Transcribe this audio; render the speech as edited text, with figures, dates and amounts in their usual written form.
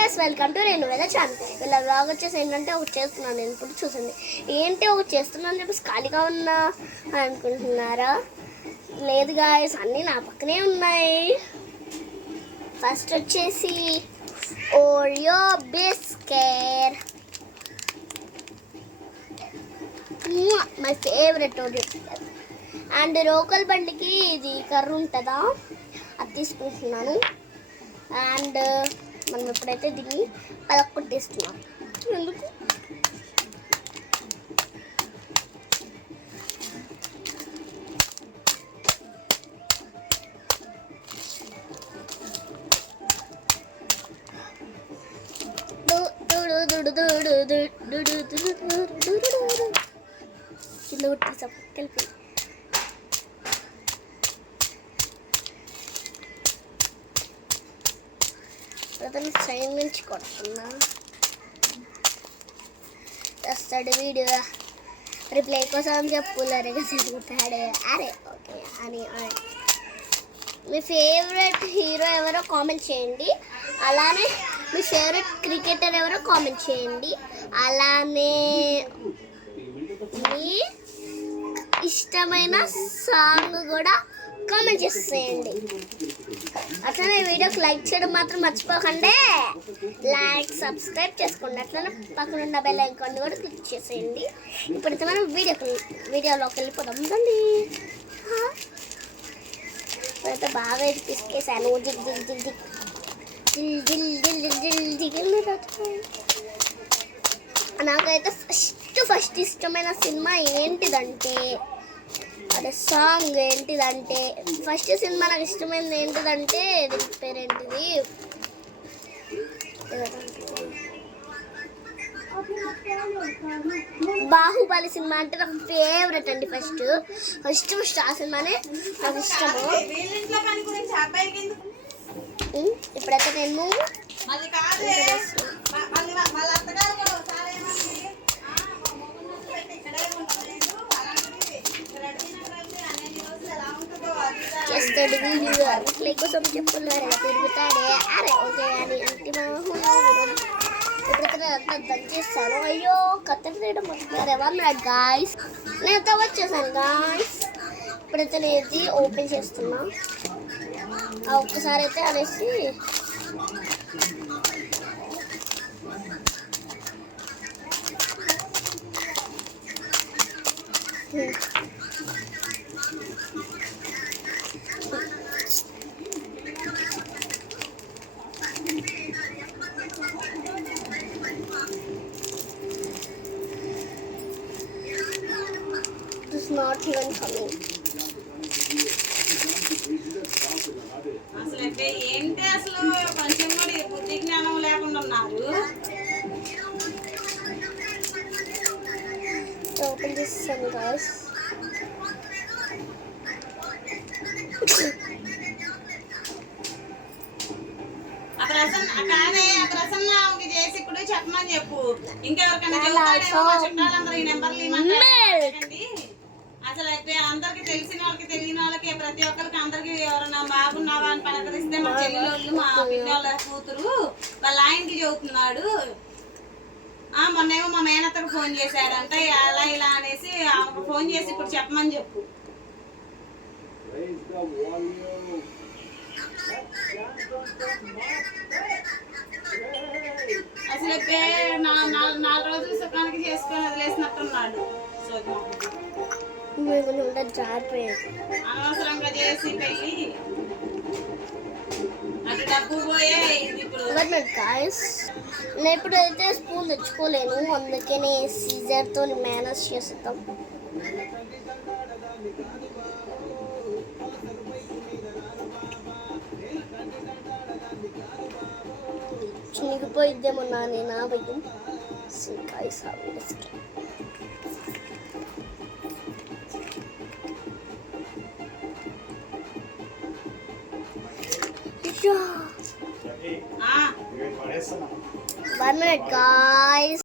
Welcome to రెండు వేల channel. వీళ్ళ బ్లాగ్ వచ్చేసి ఏంటంటే ఒకటి చేస్తున్నాను. నేను ఇప్పుడు చూసింది ఏంటి ఒకటి చేస్తున్నాను చెప్పేసి ఖాళీగా ఉన్నా అనుకుంటున్నారా? లేదు గాయస్, అన్నీ నా పక్కనే ఉన్నాయి. ఫస్ట్ వచ్చేసి Oreo biscuit, my favourite Oreo biscuit. And రోకల్ బండికి ఇది కర్ర ఉంటుందా, అది తీసుకుంటున్నాను. అండ్ మనం ఎప్పుడైతే దీన్ని అలా కొట్టేస్తున్నాం. ఎందుకు కింద కొట్టేసాం కలిపి. అతను సైన్ నుంచి కొడుతున్నా వస్తాడు వీడియో. రిప్లై కోసం చెప్పులరేగా చదువుతాడే. అరే ఓకే అని. మీ ఫేవరెట్ హీరో ఎవరో కామెంట్ చేయండి. అలానే మీ ఫేవరెట్ క్రికెటర్ ఎవరో కామెంట్ చేయండి. అలానే మీ ఇష్టమైన సాంగ్ కూడా కామెంట్ చేసేయండి. అట్లనే వీడియోకి లైక్ చేయడం మాత్రం మర్చిపోకండి. లైక్ సబ్స్క్రైబ్ చేసుకోండి. అట్లనే పక్కన ఉన్న బెల్ ఐకాన్ కూడా క్లిక్ చేసేయండి. ఇప్పుడైతే మనం వీడియోలోకి వెళ్ళిపోదాం రండి. ఇప్పుడైతే బాగా పిసికేసాను. జిగ్ జిగ్ జిగ్ జిగ్ జిల్ జిల్ జిల్ జిల్ జిల్. నాకైతే ఫస్ట్ ఇష్టమైన సినిమా ఏంటిదంటే, అదే సాంగ్ ఏంటిదంటే, ఫస్ట్ సినిమా నాకు ఇష్టమైనది ఏంటిదంటే, దీని పేరేంటిది, బాహుబలి సినిమా అంటే నాకు ఫేవరెట్ అండి. ఫస్ట్ ఆ సినిమానే నాకు ఇష్టము. ఇప్పుడైతే నేను చేస్తాడు వీడియో. రిప్లై కోసం చెప్పున్నారు తిరుగుతాడే. అరే ఓకే అని ఎప్పుడైతే అంతా దంచేస్తాను. అయ్యో కత్తెర తీయడం మొదలున్నారు. ఎవరు గాయస్, నేను వచ్చేసాను గాయస్. ఇప్పుడైతే నేను ఇది ఓపెన్ చేస్తున్నా. ఒక్కసారి అయితే అనేసి not even coming. అసలు ఏంటి అసలు కొంచెం కూడా బుద్ధి జ్ఞానం లేకుండా ఉన్నారు. Open this some guys. Prasanna చేసి ఇప్పుడు చెప్పమని చెప్పు. ఇంకెవరికైనా చుట్టాలందరూ ఈ నెంబర్లు ఇవ్వమండి. అసలు అయితే అందరికి తెలిసిన వాళ్ళకి తెలియని వాళ్ళకి ప్రతి ఒక్కరికి అందరికి ఎవరైనా బాగున్నావా అని పలకరిస్తే మా చెల్లెళ్ళు మా పిన్ని వాళ్ళ కూతురు వాళ్ళ ఆయనకి చెబుతున్నాడు. మొన్నేమో మా మేనత్తకు ఫోన్ చేశాడంట. అలా ఇలా అనేసి ఆమెకు ఫోన్ చేసి ఇప్పుడు చెప్పమని చెప్పు. అసలు 4 రోజులు సుఖానికి చేసుకొని వదిలేసినట్టున్నాడు. అనవసరంగా చేసి పెళ్ళి అటు డబ్బు పోయే. ఇప్పుడు నేను ఇప్పుడైతే స్పూన్ తెచ్చుకోలేను, అందుకనే సీజర్తో మేనేజ్ చేస్తాం. చినిగిపోయిద్దేమో నా భయం. One minute, guys.